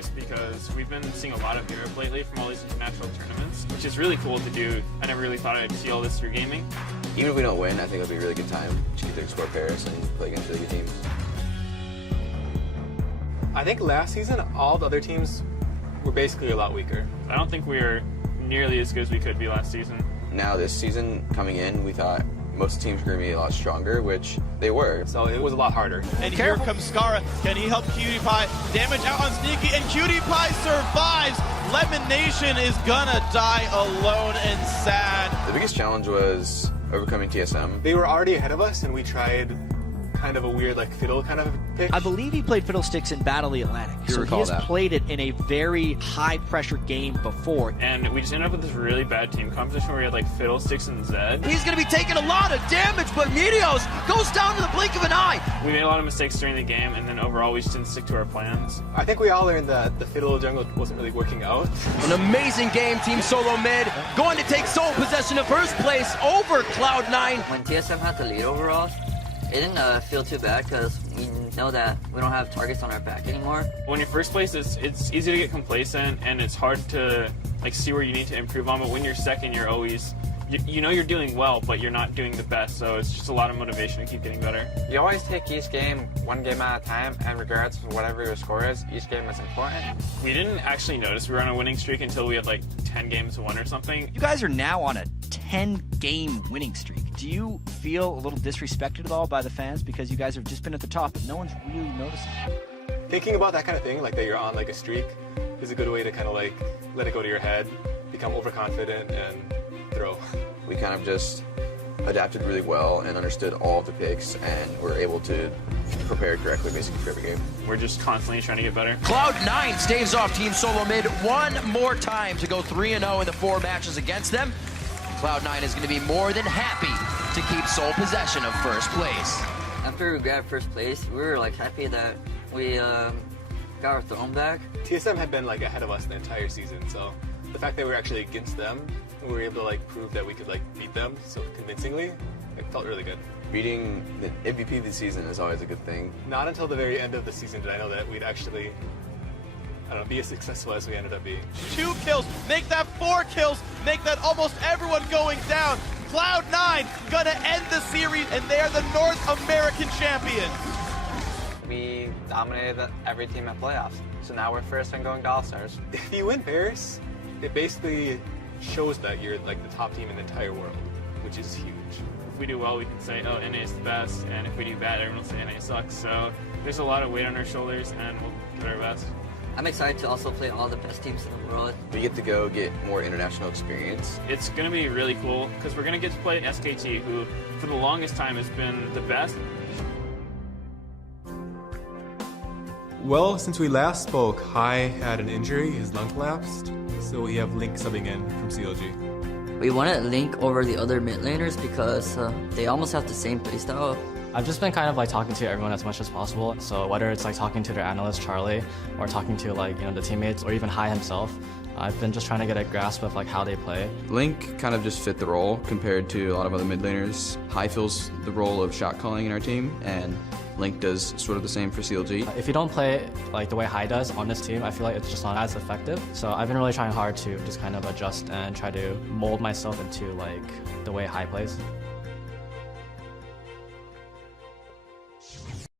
players because we've been seeing a lot of Europe lately from all these international tournaments, which is really cool to do. I never really thought I'd see all this through gaming. Even if we don't win, I think it'll be a really good time to get to explore Paris and play against really good teams. I think last season, all the other teams were basically a lot weaker. I don't think we were nearly as good as we could be last season. Now this season, coming in, we thought most teams were going to be a lot stronger, which they were. So it was a lot harder. And here comes Scara. Can he help Cutie Pie? Damage out on Sneaky, and Cutie Pie survives. Lemon Nation is gonna die alone and sad. The biggest challenge was overcoming TSM. They were already ahead of us, and we tried kind of a weird, like, fiddle kind of pitch. I believe he played Fiddlesticks in Battle of the Atlantic. So he has played it in a very high-pressure game before. And we just ended up with this really bad team composition where we had like Fiddlesticks and Zed. He's going to be taking a lot of damage, but Meteos goes down to the blink of an eye. We made a lot of mistakes during the game, and then overall we just didn't stick to our plans. I think we all learned that the fiddle jungle wasn't really working out. An amazing game, Team Solo Mid, going to take sole possession of first place over Cloud9. When TSM had the lead overall, it didn't feel too bad because we know that we don't have targets on our back anymore. When you're first place, it's easy to get complacent, and it's hard to like see where you need to improve on. But when you're second, you're always you know you're doing well, but you're not doing the best. So it's just a lot of motivation to keep getting better. You always take each game one game at a time, and regardless of whatever your score is, each game is important. We didn't actually notice we were on a winning streak until we had like 10 games won or something. You guys are now on a 10-game winning streak. Do you feel a little disrespected at all by the fans because you guys have just been at the top, but no one's really noticing? Thinking about that kind of thing, like that you're on like a streak, is a good way to kind of like let it go to your head, become overconfident, and throw. We kind of just adapted really well and understood all of the picks, and were able to prepare correctly basically for every game. We're just constantly trying to get better. Cloud9 staves off Team Solo Mid one more time to go 3-0 in the 4 matches against them. Cloud9 is going to be more than happy to keep sole possession of first place. After we grabbed first place, we were like happy that we got our throne back. TSM had been like ahead of us the entire season, so the fact that we were actually against them, we were able to like prove that we could like beat them so convincingly, it felt really good. Beating the MVP of the season is always a good thing. Not until the very end of the season did I know that we'd actually, I don't know, be as successful as we ended up being. 2 kills, make that 4 kills, make that almost everyone going down. Cloud9 gonna end the series, and they are the North American champions. We dominated every team at playoffs, so now we're first and going to All-Stars. If you win Paris, it basically shows that you're like the top team in the entire world, which is huge. If we do well, we can say, oh, NA is the best, and if we do bad, everyone will say NA sucks. So there's a lot of weight on our shoulders, and we'll give it our best. I'm excited to also play all the best teams in the world. We get to go get more international experience. It's going to be really cool because we're going to get to play SKT, who for the longest time has been the best. Well, since we last spoke, Hai had an injury, his lung collapsed, so we have Link subbing in from CLG. We wanted Link over the other mid laners because they almost have the same playstyle. I've just been kind of like talking to everyone as much as possible. So whether it's like talking to their analyst Charlie, or talking to like the teammates, or even Hai himself, I've been just trying to get a grasp of like how they play. Link kind of just fit the role compared to a lot of other mid laners. Hai fills the role of shot calling in our team, and Link does sort of the same for CLG. If you don't play like the way Hai does on this team, I feel like it's just not as effective. So I've been really trying hard to just kind of adjust and try to mold myself into like the way Hai plays.